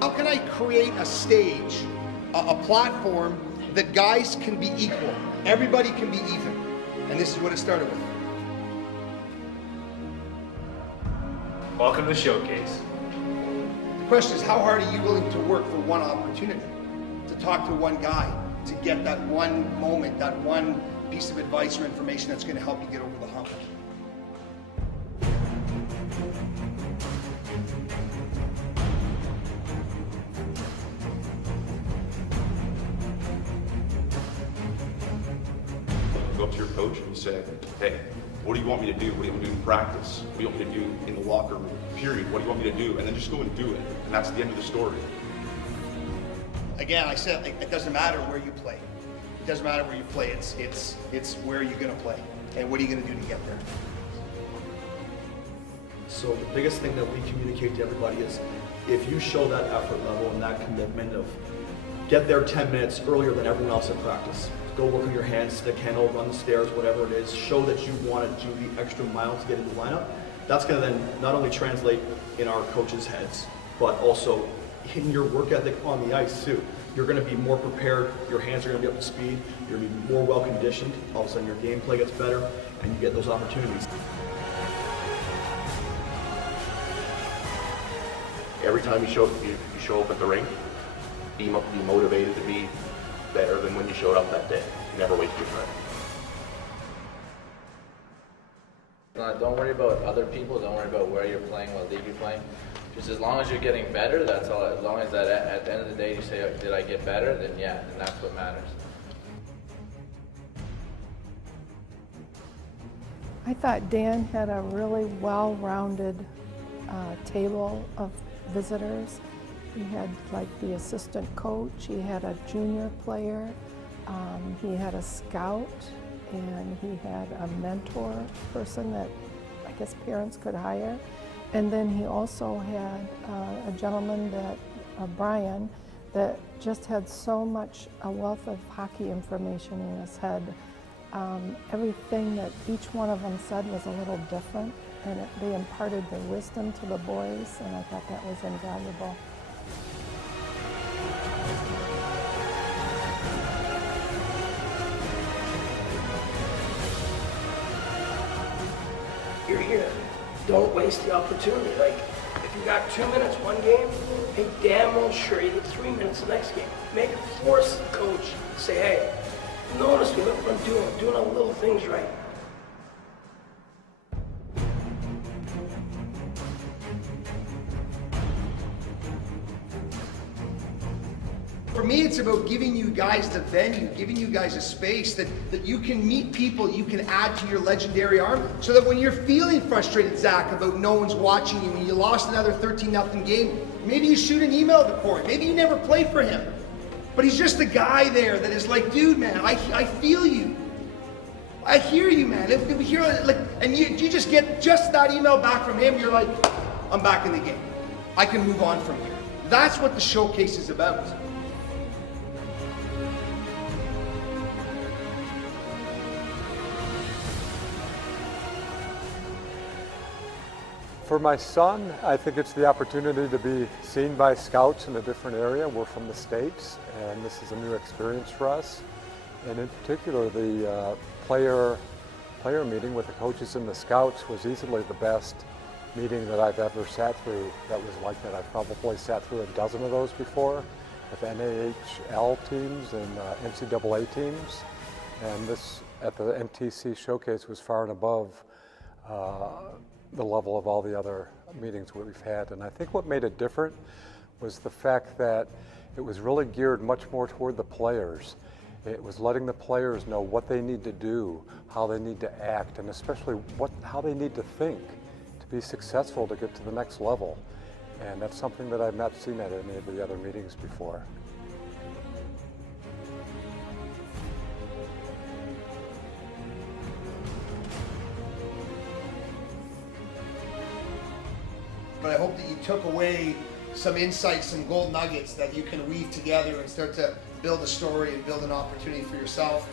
How can I create a stage, a platform that guys can be equal? Everybody can be even. And this is what it started with. Welcome to Showcase. The question is, how hard are you willing to work for one opportunity? To talk to one guy, to get that one moment, that one piece of advice or information that's going to help you get over the hump. Go up to your coach and you say, hey, what do you want me to do? What do you want me to do in practice? What do you want me to do in the locker room? Period. What do you want me to do? And then just go and do it. And that's the end of the story. Again, I said it doesn't matter where you play. It doesn't matter where you play. It's where you're going to play, and what are you going to do to get there. So the biggest thing that we communicate to everybody is, if you show that effort level and that commitment of get there 10 minutes earlier than everyone else in practice, go work on your hands, stick handle, run the stairs, whatever it is, show that you want to do the extra mile to get into the lineup. That's going to then not only translate in our coaches' heads, but also in your work ethic on the ice too. You're going to be more prepared, your hands are going to be up to speed, you're going to be more well conditioned, all of a sudden your gameplay gets better, and you get those opportunities. Every time you show up at the rink, be motivated to be better than when you showed up that day. Never waste your time. Don't worry about other people, don't worry about where you're playing, what league you're playing. Just as long as you're getting better, that's all. As long as that at the end of the day you say, did I get better? Then yeah, then that's what matters. I thought Dan had a really well-rounded table of visitors. He had like the assistant coach, he had a junior player, he had a scout, and he had a mentor person that I guess parents could hire. And then he also had a gentleman that, Brian, that just had so much, a wealth of hockey information in his head. Everything that each one of them said was a little different, and they imparted their wisdom to the boys, and I thought that was invaluable. You're here. Don't waste the opportunity. Like, if you got 2 minutes one game, make damn well sure you get 3 minutes the next game. Make it force the coach to say, hey, notice me, look what I'm doing. I'm doing all the little things right. For me, it's about giving you guys the venue, giving you guys a space that you can meet people, you can add to your legendary army, so that when you're feeling frustrated, Zach, about no one's watching you and you lost another 13-0 game, maybe you shoot an email to Corey. Maybe you never play for him. But he's just the guy there that is like, dude, man, I feel you. I hear you, man. And you just get just that email back from him, you're like, I'm back in the game. I can move on from here. That's what the showcase is about. For my son, I think it's the opportunity to be seen by scouts in a different area. We're from the States, and this is a new experience for us. And in particular, the player meeting with the coaches and the scouts was easily the best meeting that I've ever sat through that was like that. I've probably sat through a dozen of those before with NAHL teams and NCAA teams. And this at the NTC Showcase was far and above the level of all the other meetings we've had. And I think what made it different was the fact that it was really geared much more toward the players. It was letting the players know what they need to do, how they need to act, and especially how they need to think to be successful to get to the next level. And that's something that I've not seen at any of the other meetings before. But I hope that you took away some insights, some gold nuggets that you can weave together and start to build a story and build an opportunity for yourself